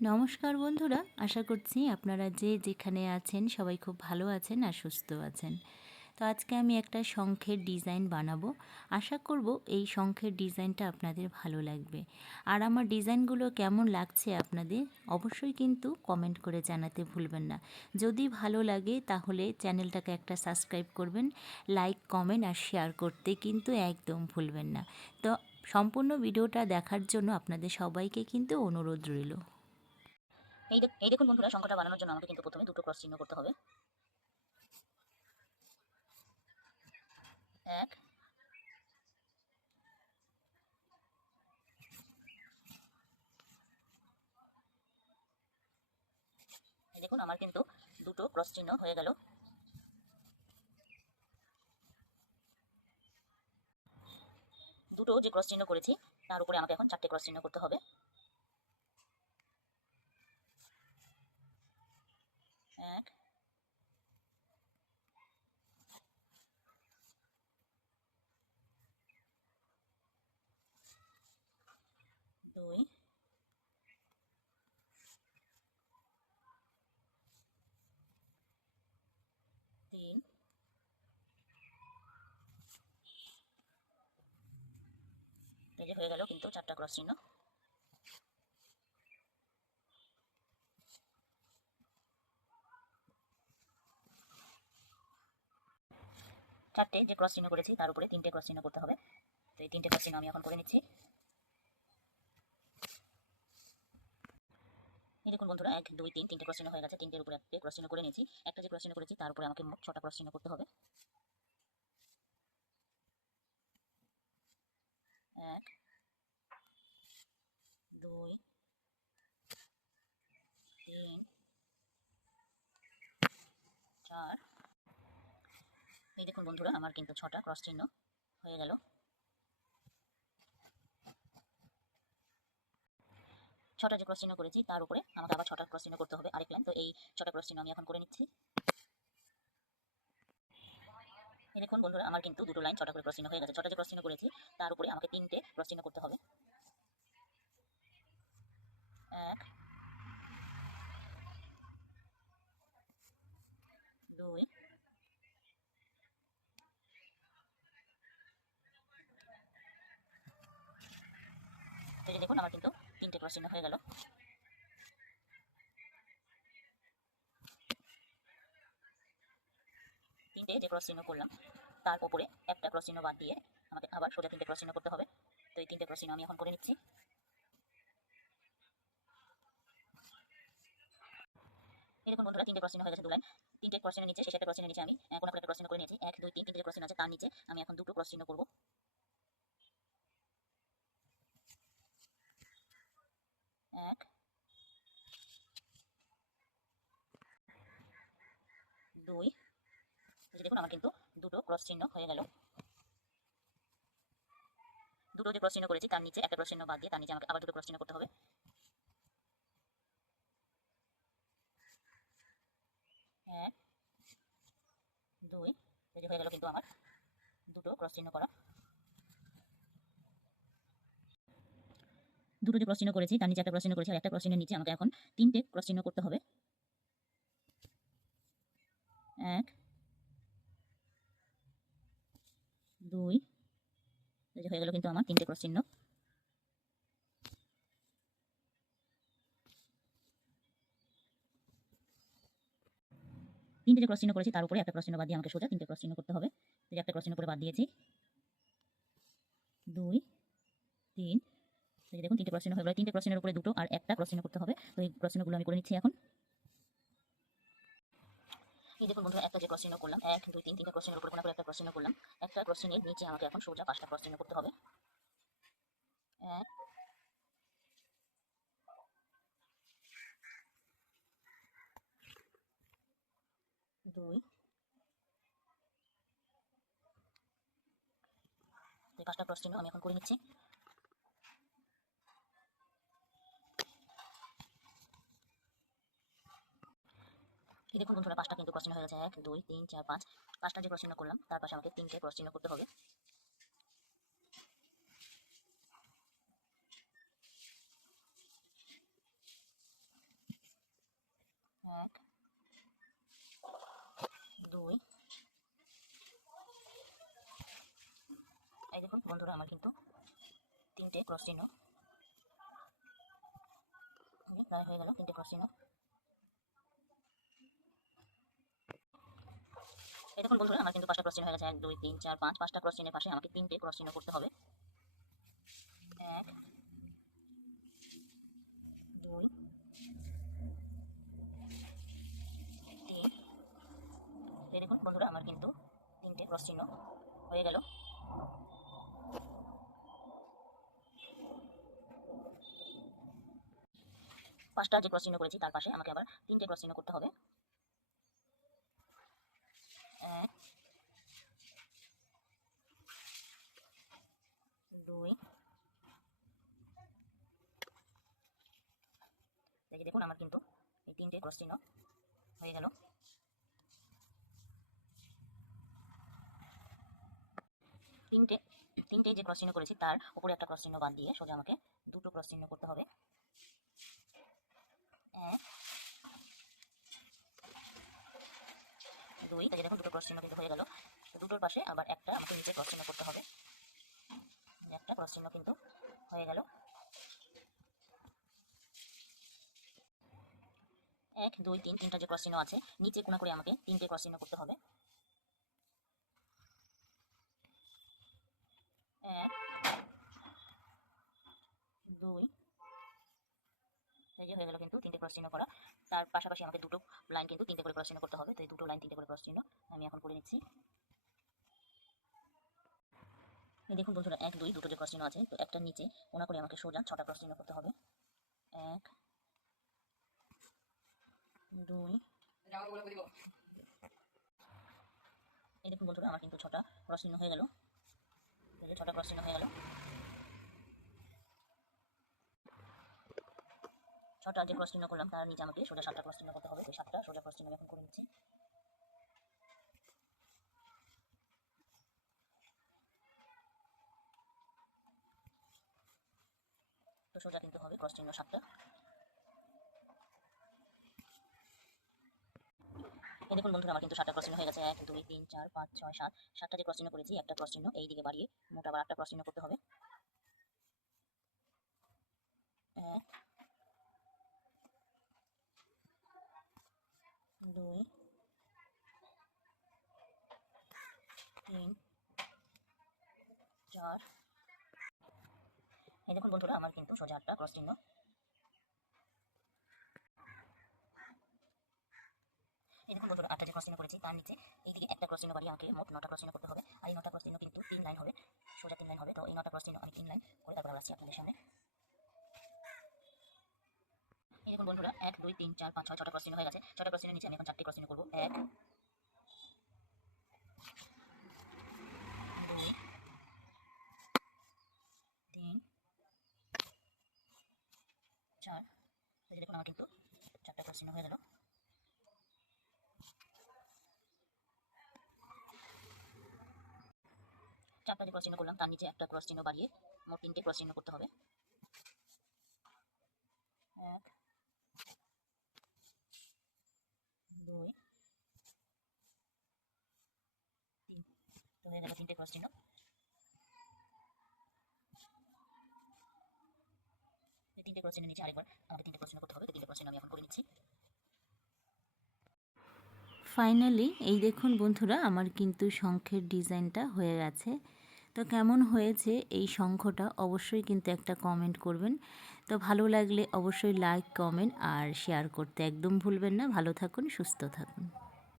নমস্কার বন্ধুরা, আশা করছি আপনারা যে যেখানে আছেন সবাই খুব ভালো আছেন আর সুস্থ আছেন। তো আজকে আমি একটা শঙ্খের ডিজাইন বানাবো। আশা করব এই শঙ্খের ডিজাইনটা আপনাদের ভালো লাগবে। আর আমার ডিজাইনগুলো কেমন লাগছে আপনাদের অবশ্যই কিন্তু কমেন্ট করে জানাতে ভুলবেন না। যদি ভালো লাগে তাহলে চ্যানেলটাকে একটা সাবস্ক্রাইব করবেন, লাইক, কমেন্ট আর শেয়ার করতে কিন্তু একদম ভুলবেন না। তো সম্পূর্ণ ভিডিওটা দেখার জন্য আপনাদের সবাইকে কিন্তু অনুরোধ রইল। এই এই দেখুন বন্ধুরা, সংখ্যাটা বানানোর জন্য আমাকে কিন্তু প্রথমে দুটো ক্রস চিহ্ন করতে হবে। এক। দেখুন, আমার কিন্তু দুটো ক্রস চিহ্ন হয়ে গেল। দুটো যে ক্রস চিহ্ন করেছি, তার উপরে আমাকে এখন চারটে ক্রস চিহ্ন করতে হবে এক দুই তিন যে হয়ে গেল, কিন্তু চারটা ক্রস চিহ্ন। চারটে যে ক্রস চিহ্ন করেছি, তার উপরে তিনটে ক্রস চিহ্ন করতে হবে। তো এই তিনটে ক্রস চিহ্ন আমি এখন করে নিচ্ছি। এই দেখুন বন্ধুরা, এক, দুই, তিন, তিনটে ক্রস চিহ্ন হয়ে গেছে, তিনটের উপরে একটা ক্রস চিহ্ন করে নিয়েছি। একটা যে ক্রস চিহ্ন করেছি, তার উপরে আমাকে মোট ছটা ক্রস চিহ্ন করতে হবে এক দুই তিন চার এই দেখুন বন্ধুরা, আমার কিন্তু ছটা ক্রস চিহ্ন হয়ে গেল। ছটা যে ক্রস চিহ্ন করেছি, তার উপরে আমাকে আবার ছটা ক্রস চিহ্ন করতে হবে আরেক লাইন তো এই ছটা ক্রস চিহ্ন আমি এখন করে নিচ্ছি। এই দেখুন বন্ধুরা, আমার কিন্তু দুটো লাইন ছটা করে ক্রস চিহ্ন হয়ে গেছে। ছটা যে ক্রস চিহ্ন করেছি, তার উপরে আমাকে তিনটে ক্রস চিহ্ন করতে হবে। এক, দুই এই যে দেখুন, আমার কিন্তু তিনটে ক্রস চিহ্ন হয়ে গেল। তিনটে যে ক্রস চিহ্ন করলাম, তার উপরে একটা ক্রস চিহ্ন বাদ দিয়ে আমাকে আবার সোজা তিনটে ক্রস চিহ্ন করতে হবে। তো এই তিনটে ক্রস চিহ্ন আমি এখন করে নিচ্ছি। দেখুন বন্ধুরা, তিনটে ক্রস চিহ্ন হয়ে গেছে দু লাইন। তিনটে ক্রস চিহ্নের নিচে শেষে একটা ক্রস চিহ্নের নিচে আমি কোনো একটা ক্রস চিহ্ন করে নিয়েছি। এক, দুই, তিন, তিনটে ক্রস চিহ্ন আছে তার নিচে, আমি এখন দুটো ক্রস চিহ্ন করব এক দুই এই যে দেখুন আমার কিন্তু দুটো হয়ে গেল। দুটো যে ক্রস করেছি, তার নিচে একটা ক্রস বাদ দিয়ে তার নিচে আমাকে আবার দুটো করতে হবে। এক, দুই, এই হয়ে গেল কিন্তু আমার দুটো করা। দুটো যে করেছি, তার নিচে একটা ক্রস করেছি, আর একটা ক্রস নিচে আমাকে এখন তিনটে ক্রস করতে হবে। এক দুই এই যে হয়ে গেল কিন্তু আমার তিনটে ক্রস চিহ্ন। তিনটে যে ক্রস চিহ্ন করেছি, তার উপরে একটা ক্রস চিহ্ন বাদ দিয়ে আমাকে সোজা তিনটে ক্রস চিহ্ন করতে হবে। যে একটা ক্রস চিহ্ন করে বাদ দিয়েছি। দুই, তিন দেখুন, তিনটে ক্রস চিহ্ন হয়ে গেল। তিনটে ক্রস চিহ্নের উপরে দুটো আর একটা ক্রস চিহ্ন করতে হবে। তো এই ক্রস চিহ্নগুলো আমি করে নিচ্ছি এখন। এই দেখুন বন্ধুরা, একটা যে ক্রস চিহ্ন করলাম, এক, দুই, তিন, তিনটা ক্রস চিহ্নের উপরে কোনো করে একটা ক্রস চিহ্ন করলাম। একটা ক্রস চিহ্নের নিচে আমাকে এখন সোজা পাঁচটা ক্রস চিহ্ন করতে হবে। এক, দুই, এই পাঁচটা ক্রস চিহ্ন আমি এখন করে নিচ্ছি। দেখুন বন্ধুরা পাঁচটা কিন্তু ক্রস হয়ে গেছে। এক, দুই, তিন, চার, পাঁচ। পাঁচটা যে ক্রস করলাম, তার পাশে আমাকে তিনটে ক্রস করতে হবে। এক, দুই। এই দেখুন, বন্ধুরা, আমার কিন্তু তিনটে ক্রস প্রায় হয়ে গেল, তিনটে ক্রস এই দেখুন বন্ধুরা আমার কিন্তু পাঁচটা ক্রস চিহ্ন হয়ে গেছে এক, দুই, তিন, চার, পাঁচ, পাঁচটা ক্রস চিহ্নের পাশে আমাকে তিনটে ক্রস চিহ্ন করতে হবে। এক, দুই, তিন। এই দেখুন বন্ধুরা, আমার কিন্তু তিনটে ক্রস চিহ্ন হয়ে গেল। পাঁচটা যে ক্রস চিহ্ন করেছি, তার পাশে আমাকে আবার তিনটে ক্রস চিহ্ন করতে হবে এক দুই দেখি দেখুন আমার কিন্তু এই তিনটে ক্রস চিহ্ন হয়ে গেল। তিনটে তিনটে যে ক্রস চিহ্ন করেছি, তার উপরে একটা ক্রস চিহ্ন বাদ দিয়ে সোজা আমাকে দুটো ক্রস চিহ্ন করতে হবে। দুই, তাই দেখুন দুটো ক্রস চিহ্ন কিন্তু হয়ে গেল। দুটোর পাশে আবার একটা আমাকে নিচে ক্রস চিহ্ন করতে হবে। একটা ক্রস চিহ্ন কিন্তু হয়ে গেল। এক, দুই, তিন, তিনটা যে ক্রস চিহ্ন আছে, নিচে কোনা করে আমাকে তিনটে ক্রস চিহ্ন করতে হবে। এক, দুই, এই যে হয়ে গেল কিন্তু তিনটে ক্রস চিহ্ন করা। তার পাশাপাশি আমাকে দুটো লাইন কিন্তু তিনটে করে ক্রস চিহ্ন করতে হবে। তো এই দুটো লাইন তিনটে করে ক্রস চিহ্ন আমি এখন করে নিচ্ছি। এই দেখুন বন্ধুরা, এক, দুই, দুটো যে ক্রস চিহ্ন আছে, তো একটা নিচে কোনা করে আমাকে সোজা ছটা ক্রস চিহ্ন করতে হবে। এক দুই। এই দেখুন বন্ধুরা আমার কিন্তু ছটা ক্রস চিহ্ন হয়ে গেল। এই যে ছটা ক্রস চিহ্ন হয়ে গেল। ছটা যে ক্রস চিহ্ন করলাম তার নিচে আমাকে সোজা সাতটা ক্রস চিহ্ন করতে হবে। তো সাতটা সোজা ক্রস চিহ্ন এখন করে নিচ্ছি। তো সোজা কিন্তু হবে ক্রস চিহ্ন সাতটা। এই দেখুন বন্ধুরা, আমার কিন্তু সাতটা ক্রস চিহ্ন হয়ে গেছে। এক, দুই, তিন, চার, পাঁচ, ছয়, সাত। সাতটা যে ক্রস চিহ্ন করেছি, একটা ক্রস চিহ্ন এই দিকে বাড়িয়ে মোট আবার একটা ক্রস চিহ্ন করতে হবে। এক, দুই, তিন, চার। এই দেখুন বন্ধুরা, আমার কিন্তু সোজা আটটা ক্রস চিহ্ন এই দেখুন বন্ধুরা আটটা যে ক্রস চিহ্ন করেছি, তার নিচে এইদিকে একটা ক্রস চিহ্ন বাড়িয়ে আমাকে মোট নটা ক্রস চিহ্ন করতে হবে। আর এই নটা ক্রস চিহ্ন কিন্তু তিন লাইন হবে, সোজা তিন লাইন হবে। তো এই নটা ক্রস চিহ্ন আমি তিন লাইন করে তারপর আসছি আপনাদের সামনে। এই দেখুন বন্ধুরা, এক, দুই, তিন, চার, পাঁচ, ছয়, ছটা ক্রস চিহ্ন হয়ে গেছে। ছটা ক্রস চিহ্নের নিচে আমি এখন চারটে ক্রস চিহ্ন করব। এক চার। দেখুন আমার কিন্তু চারটা ক্রস চিহ্ন হয়ে গেল। চারটা যে ক্রস চিহ্ন করলাম, তার নিচে একটা ক্রস চিহ্ন বাড়িয়ে মোট তিনটে ক্রস চিহ্ন করতে হবে। এক, দুই, তিন। তো হয়ে গেল তিনটে তিনটে নিচে আরেকবার আমাকে তিনটে ক্রস করতে হবে, তো তিনটে ক্রস আমি এখন করে নিচ্ছি। ফাইনালি এই দেখুন বন্ধুরা, আমার কিন্তু শঙ্খের ডিজাইনটা হয়ে গেছে। তো কেমন হয়েছে এই শঙ্খটা অবশ্যই কিন্তু একটা কমেন্ট করবেন। তো ভালো লাগলে অবশ্যই লাইক কমেন্ট আর শেয়ার করতে একদম ভুলবেন না। ভালো থাকুন, সুস্থ থাকুন।